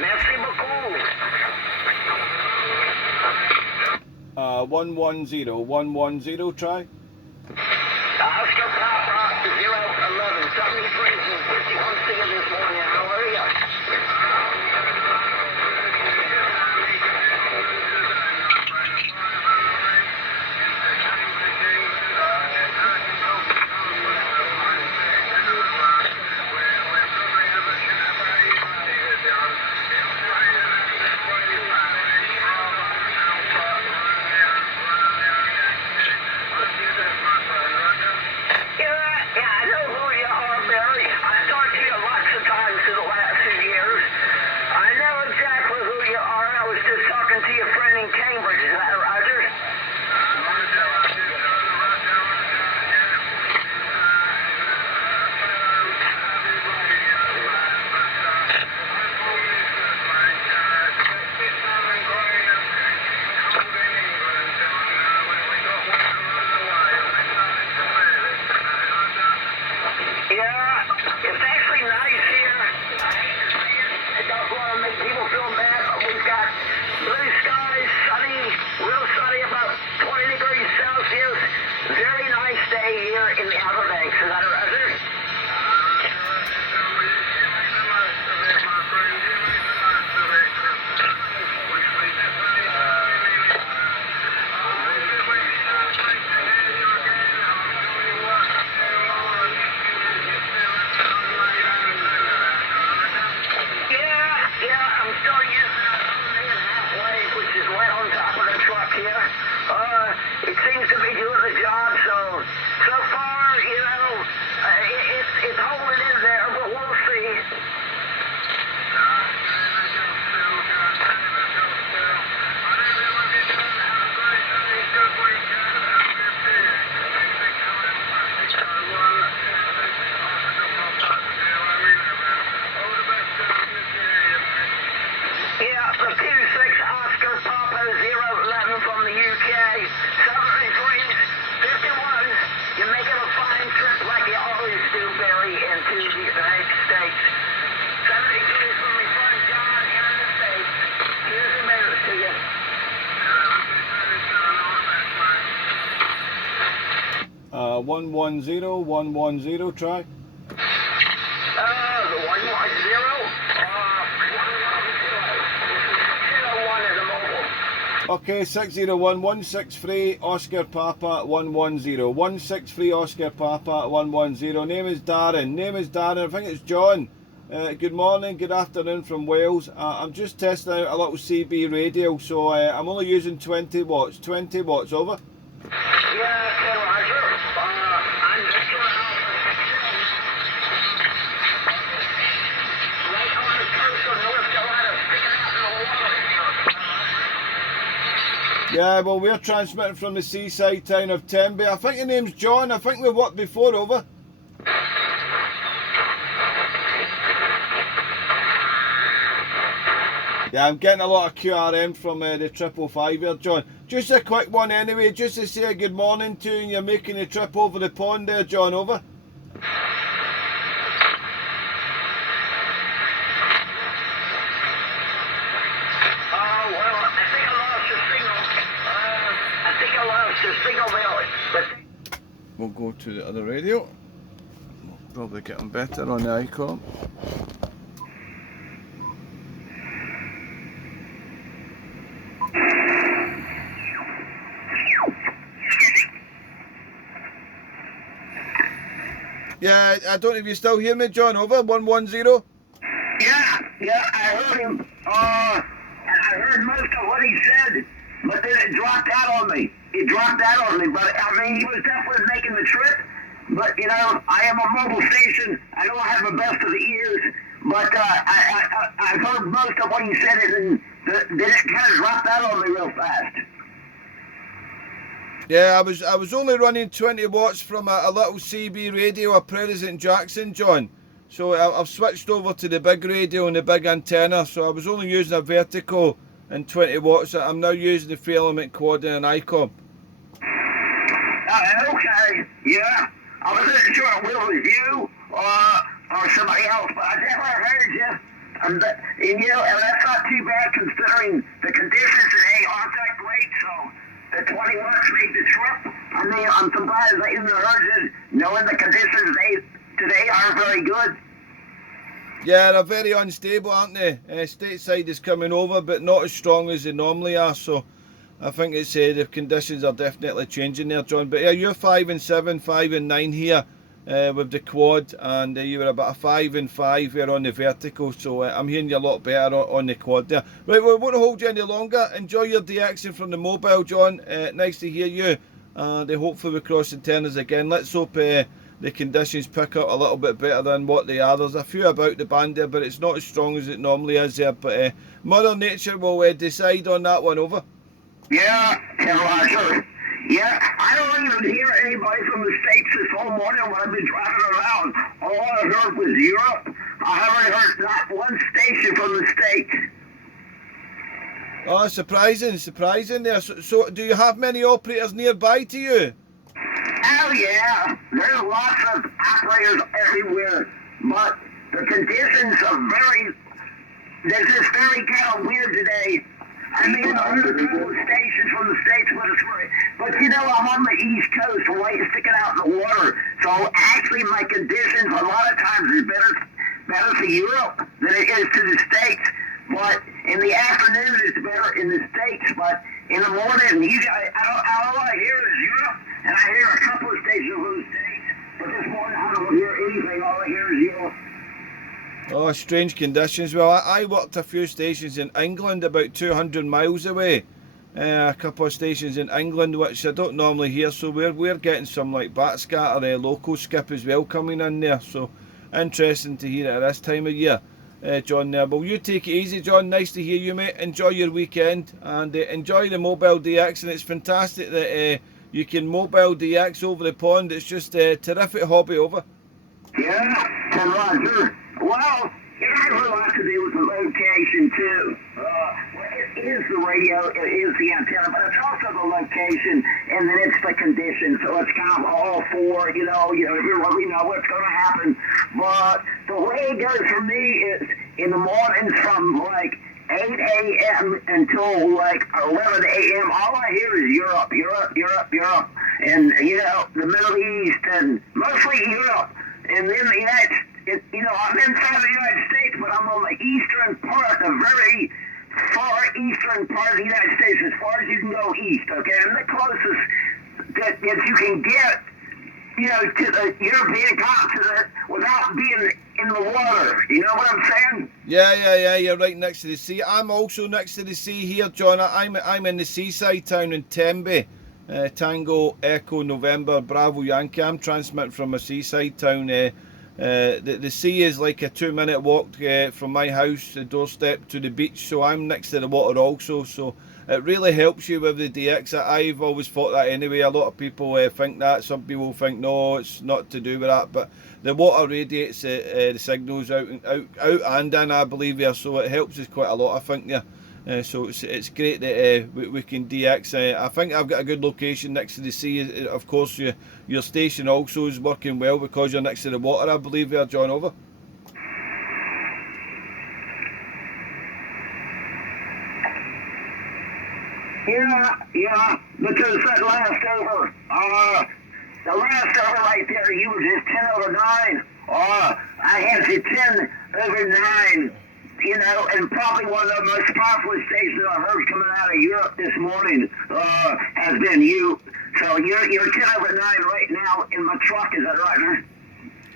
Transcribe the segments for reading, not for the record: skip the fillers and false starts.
Merci beaucoup. 110, try. Oscar Papa 011. 73 and 51 figure this morning. How are you? It seems to be doing the job, so far, it's holding in there, but we'll see. Yeah, the 26 Oscar Papa 011 from the UK. 73s, 51s. You're making a fine trip like you always do, Barry, into the United States. 73s from my friend John here in the States. Here's the mayor to you. 110, try. The 110. 101 is a mobile. Okay, 601 163 Oscar Papa 110. 163 Oscar Papa 110. Name is Darren. I think it's John. Good morning, good afternoon from Wales. I'm just testing out a little CB radio, so I'm only using 20 watts. 20 watts, over. Yeah, okay, Roger. I'm just going off right on the coast of North Carolina, sticking out in the water. Yeah, well, we're transmitting from the seaside town of Tenby. I think your name's John. I think we've worked before, over. Yeah, I'm getting a lot of QRM from the 555 here, John. Just a quick one anyway, just to say a good morning to you, and you're making a trip over the pond there, John, over. Oh, well, I think I lost your signal. But We'll go to the other radio. Probably getting better on the icon. Yeah, I don't know if you still hear me, John, over, 110. Yeah, I heard him. And I heard most of what he said, but then it dropped out on me. But, I mean, he was definitely making the trip. But, I am a mobile station. I don't have the best of the ears. But I heard most of what he said, and then it kind of dropped out on me real fast. Yeah, I was only running 20 watts from a little CB radio, a President Jackson, John. So I've switched over to the big radio and the big antenna. So I was only using a vertical and 20 watts. I'm now using the 3-element quad and an ICOM. Okay, yeah. I wasn't sure if it was you or somebody else, but I never heard you. And that's not too bad considering the conditions today aren't that great. So the 21st made the trip. I mean, I'm surprised I even heard it, knowing the conditions today aren't very good. Yeah, they're very unstable, aren't they? Stateside is coming over, but not as strong as they normally are. So I think it's the conditions are definitely changing there, John. But yeah, you're 5 and 7, 5 and 9 here with the quad, and you were about a 5 and 5 here on the vertical. So I'm hearing you a lot better on the quad there. Right, we won't hold you any longer. Enjoy your DXing from the mobile, John. Nice to hear you. And hopefully we cross the turners again. Let's hope the conditions pick up a little bit better than what they are. There's a few about the band there, but it's not as strong as it normally is there. But Mother Nature will decide on that one. Over. Yeah, Roger. Yeah, I don't even hear anybody from the States this whole morning when I've been driving around. All I heard was Europe. I haven't heard not one station from the States. Oh, surprising there. So do you have many operators nearby to you? Oh yeah, there's lots of operators everywhere, but the conditions are they're just very kind of weird today. I mean, I heard a couple of stations from the States, but I'm on the East Coast, right, sticking out in the water. So actually my conditions a lot of times is better for Europe than it is to the States. But in the afternoon it's better in the States, but in the morning, all I hear is Europe, and I hear a couple of stations from the States, but this morning I don't hear anything, all I hear is Europe. Oh, strange conditions. Well, I worked a few stations in England about 200 miles away. A couple of stations in England, which I don't normally hear, so we're getting some like backscatter local skip as well coming in there, so interesting to hear it at this time of year. John there. Well, you take it easy, John. Nice to hear you, mate. Enjoy your weekend and enjoy the mobile DX. And it's fantastic that you can mobile DX over the pond. It's just a terrific hobby. Over. Yeah, and Roger. Well, it has a lot to do with the location too. It is the radio, it is the antenna, but it's also the location, and then it's the condition. So it's kind of all four. You really know what's going to happen. But the way it goes for me is in the mornings from like 8 a.m. until like 11 a.m. All I hear is Europe, and the Middle East, and mostly Europe, and then the United States. I'm inside of the United States, but I'm on the eastern part, the very far eastern part of the United States, as far as you can go east, okay? I'm the closest that you can get, to the European continent without being in the water. You know what I'm saying? Yeah, you're right next to the sea. I'm also next to the sea here, John. I'm in the seaside town in Tenby. Tango Echo November Bravo Yankee. I'm transmitting from a seaside town. The sea is like a 2-minute walk from my house, the doorstep, to the beach, so I'm next to the water also, so it really helps you with the DX. I've always thought that anyway. A lot of people think that, some people think no, it's not to do with that, but the water radiates the signals out and in, I believe, there, so it helps us quite a lot, I think, yeah. So it's great that we can DX. I think I've got a good location next to the sea. Of course, your station also is working well because you're next to the water, I believe, there, John. Over. Yeah, because that last over, right there, you were just 10 over 9. I had you 10 over 9. And probably one of the most popular stations I heard coming out of Europe this morning has been you. So you're 10 over 9 right now in my truck, is that right, man?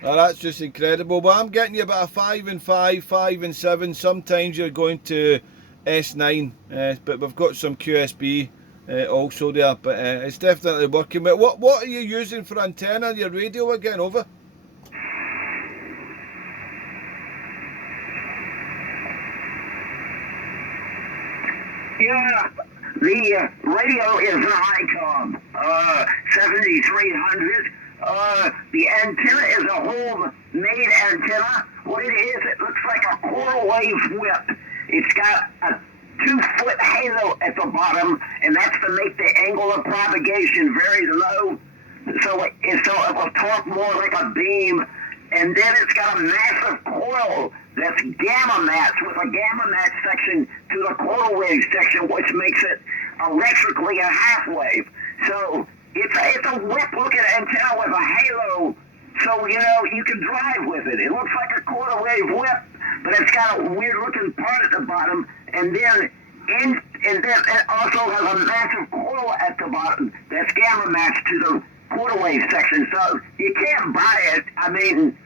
Oh, that's just incredible. Well, I'm getting you about a 5 and 5, 5 and 7. Sometimes you're going to S9, but we've got some QSB also there. But it's definitely working. But what are you using for antenna? Your radio again? Over. Yeah, the radio is an ICOM, 7300. The antenna is a home-made antenna. What it is, it looks like a coral wave whip. It's got a 2-foot halo at the bottom, and that's to make the angle of propagation very low. So it will torque more like a beam. And then it's got a massive coil that's gamma match with a gamma match section to the quarter wave section, which makes it electrically a half wave. So it's a whip looking antenna with a halo. So, you know, you can drive with it. It looks like a quarter wave whip, but it's got a weird looking part at the bottom, and then it also has a massive coil at the bottom that's gamma matched to the quarter wave section. So you can't buy it. I mean,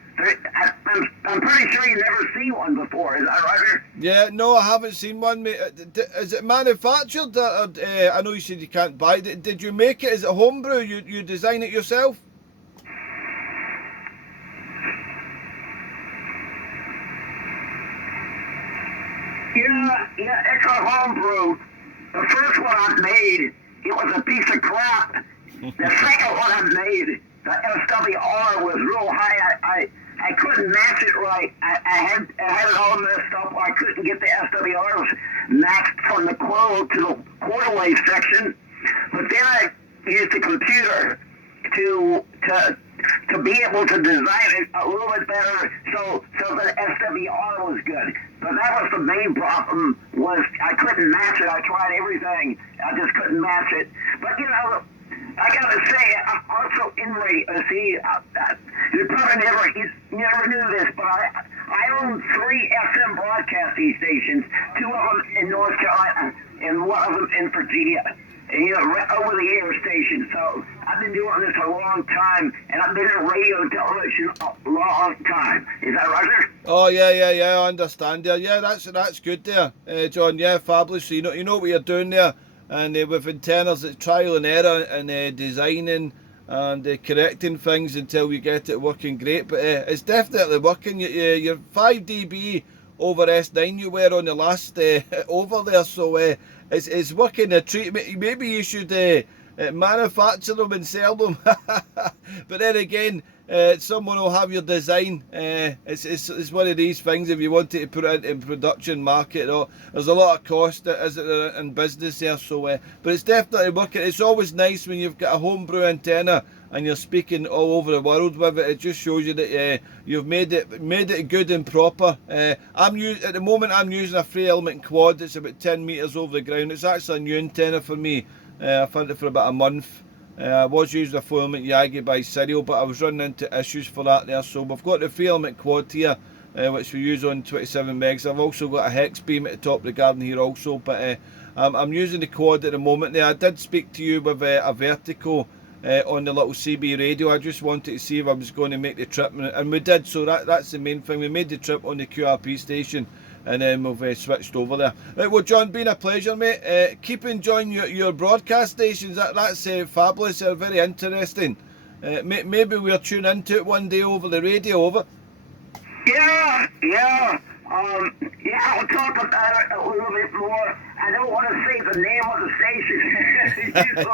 I'm pretty sure you've never seen one before. Is that right? Yeah, no, I haven't seen one, mate. Is it manufactured? I know you said you can't buy it. Did you make it? Is it homebrew? You design it yourself? Yeah, it's a homebrew. The first one I made, it was a piece of crap. The second one I made, the SWR was real high. I couldn't match it right. I had it all messed up. I couldn't get the SWRs matched from the coil to the quarter wave section. But then I used the computer to be able to design it a little bit better so the SWR was good. But that was the main problem, was I couldn't match it. I tried everything. I just couldn't match it. But, you know, I gotta say, I'm also in radio. See, you probably never knew this, but I own 3 FM broadcasting stations, 2 of them in North Carolina and 1 of them in Virginia. And, you know, over-the-air stations. So I've been doing this a long time, and I've been in radio and television a long time. Is that right, sir? Oh yeah, I understand there. Yeah, that's good there, John. Yeah, fabulous. So you know what you're doing there, and with antennas, it's trial and error and designing and correcting things until you get it working great. But it's definitely working. You're 5 dB over S9 you were on the last over there, so it's working a treat. Maybe you should manufacture them and sell them. But then again, someone will have your design. It's one of these things. If you want to put it in production, market, there's a lot of cost in business there. So, but it's definitely working. It's always nice when you've got a homebrew antenna and you're speaking all over the world with it. It just shows you that you've made it good and proper. At the moment I'm using a 3-element quad that's about 10 meters over the ground. It's actually a new antenna for me. I've had it for about a month. I was using a 4-element Yagi by serial, but I was running into issues for that there. So we've got the 3-element quad here, which we use on 27 megs. I've also got a hex beam at the top of the garden here also, but I'm using the quad at the moment there. I did speak to you with a vertical on the little CB radio. I just wanted to see if I was going to make the trip, and we did. So that's the main thing. We made the trip on the QRP station, and then we've switched over there. Right, well, John, been a pleasure, mate. Keep enjoying your broadcast stations. That's fabulous. They're very interesting. Maybe we'll tune into it one day over the radio. Over. Yeah. I'll talk about it a little bit more. I don't want to say the name of the station. So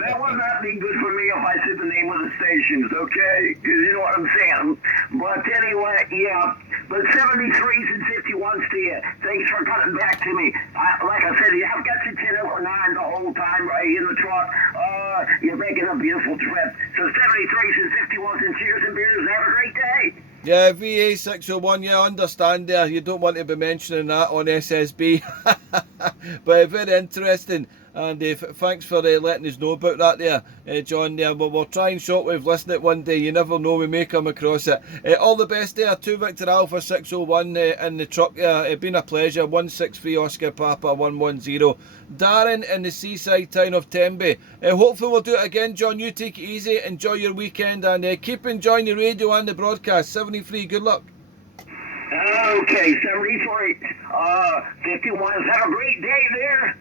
that would not be good for me if I said the name of the stations, okay? Because you know what I'm saying. But anyway, yeah. But 73s and 51s to you. Thanks for coming back to me. Like I said, I've got you 10 over 9 the whole time right in the truck. You're making a beautiful trip. So 73s and 51s and cheers and beers. Have a great day. Yeah, VA601, yeah, I understand there. You don't want to be mentioning that on SSB. But very interesting. And thanks for letting us know about that there, John. There, we'll try and shortwave listen it one day. You never know, we may come across it. All the best there, 2 Victor Alpha 601 in the truck there. It's been a pleasure. 163 Oscar Papa 110. Darren in the seaside town of Tenby. Hopefully we'll do it again, John. You take it easy, enjoy your weekend, and keep enjoying the radio and the broadcast. 73, good luck. Okay, 73, 51. Have a great day there,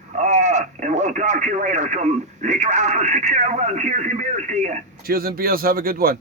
and we'll talk to you later. From Victor Alpha 601. Cheers and beers to you. Cheers and beers, have a good one.